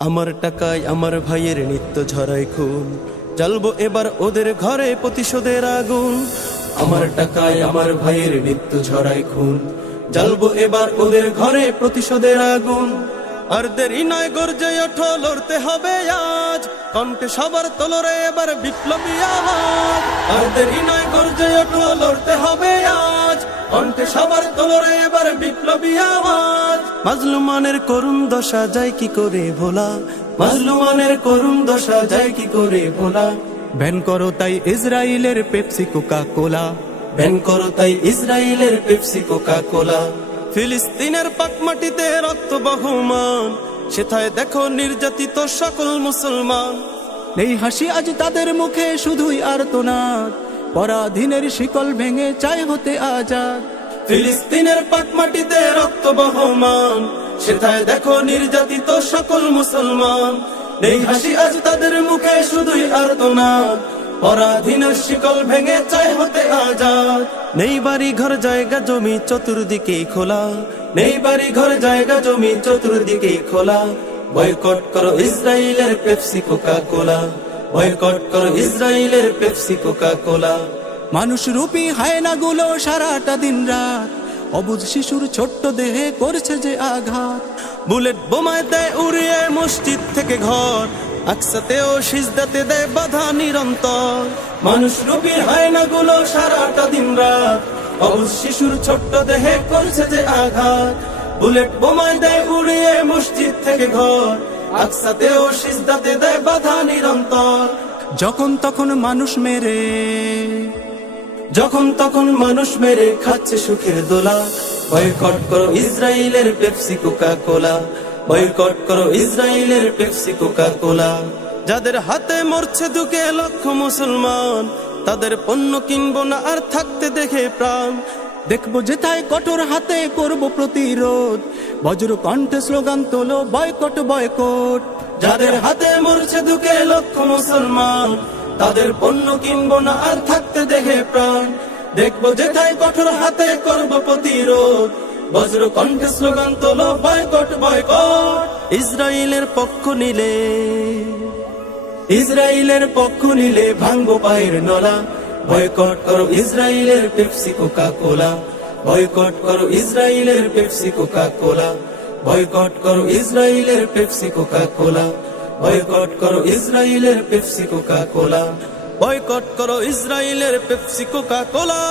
আমার টাকায় আমার ভাইয়ের নিত্য ঝরায় খুন, জ্বালবো এবার ওদের ঘরে প্রতিশোধের আগুন। আমার টাকায় আমার ভাইয়ের নিত্য ঝরায় খুন, জ্বালবো এবার ওদের ঘরে প্রতিশোধের আগুন। আর দেরি নয়, গর্জে ওঠো, লড়তে হবে আজ, কণ্ঠে সবার তোলরে এবার বিপ্লবী আওয়াজ। আর দেরি নয়, গর্জে ওঠো, লড়তে হবে আজ, কণ্ঠে সবার তোলরে এবার বিপ্লবী আওয়াজ। মাজলুমানের করুণ দশা যায় কি করে ভোলা, মাজলুমানের করুণ দশা যায় কি করে ভোলা। ব্যান করো তাই ইসরায়েলের পেপসি কোকা কোলা, ব্যান করো তাই ইসরায়েলের পেপসি কোকা কোলা। ফিলিস্তিনের পাক মাটিতে রক্ত বহমান, সেথায় দেখো নির্যাতিত সকল মুসলমান। এই হাসি আজ তাদের মুখে শুধুই আর্তনাদ, পরাধীনের শিকল ভেঙে চাই হতে আজাদ। ফিলিস্তিনের পাক মাটিতে রক্ত বহমান, সেথায় দেখো নির্যাতিত সকল মুসলমান। এই হাসি আজ তাদের মুখে শুধুই আর্তনাদ, পরাধীনের শিকল ভেঙে চাই হতে আজাদ। নেই বাড়ি ঘর জায়গা জমি চতুর্দিকে খোলা, নেই বাড়ি ঘর জায়গা জমি চতুর্দিকে খোলা। বয়কট করো ইসরায়েলের পেপসি কোকা কোলা, বয়কট করো ইসরায়েলের পেপসি কোকা কোলা। মানুষ রূপী হায়নাগুলো সারাটা দিন রাত অবুঝ শিশুর ছোট্ট দেহে করছে যে আঘাত। বুলেট বোমায় দেয় উড়িয়ে মসজিদ থেকে ঘর, আকসাতেও সিজদাতে দেয় বাধা নিরন্তর। মানুষ রূপী হায়নাগুলো সারাটা দিন রাত অবুঝ শিশুর ছোট্ট দেহে করছে যে আঘাত। বুলেট বোমায় দেয় উড়িয়ে মসজিদ থেকে ঘর, আকসাতেও সিজদাতে দেয় বাধা নিরন্তর। যখন তখন মানুষ মেরে, যখন তখন মানুষ মেরে খাচ্ছে সুখের দোলা। বয়কট করো ইসরায়েলের পেপসি কোকা কোলা, বয়কট করো ইসরায়েলের পেপসি কোকা কোলা। যাদের হাতে মরছে দুকে লক্ষ মুসলমান, তাদের পণ্য কিনবো না আর থাকতে দেখে প্রাণ। দেখবো যেথায় কঠোর হাতে করব প্রতিরোধ, বজ্র কণ্ঠে স্লোগান তোলো বয়কট বয়কট। যাদের হাতে মরছে দুকে লক্ষ মুসলমান, তাদের পণ্য কিনবো না আর থাকতে দেখে প্রাণ। দেখবো যেথায় কঠোর হাতে করব প্রতিরোধ, বজ্র কণ্ঠে স্লোগান তোলো বয়কট বয়কট। ইসরায়েলের পক্ষ নিলে, ইসরায়েলের পক্ষ নিলে ভাঙবো পায়ের নলা। বয়কট করো ইসরায়েলের পেপসি কোকা কোলা, বয়কট করো ইসরায়েলের পেপসি কোকা কোলা, বয়কট করো ইসরায়েলের পেপসি কোকা কোলা, বয়কট করো ইসরায়েলের পেপসি কোকা কোলা, বয়কট করো ইসরায়েলের পেপসি কোকা কোলা।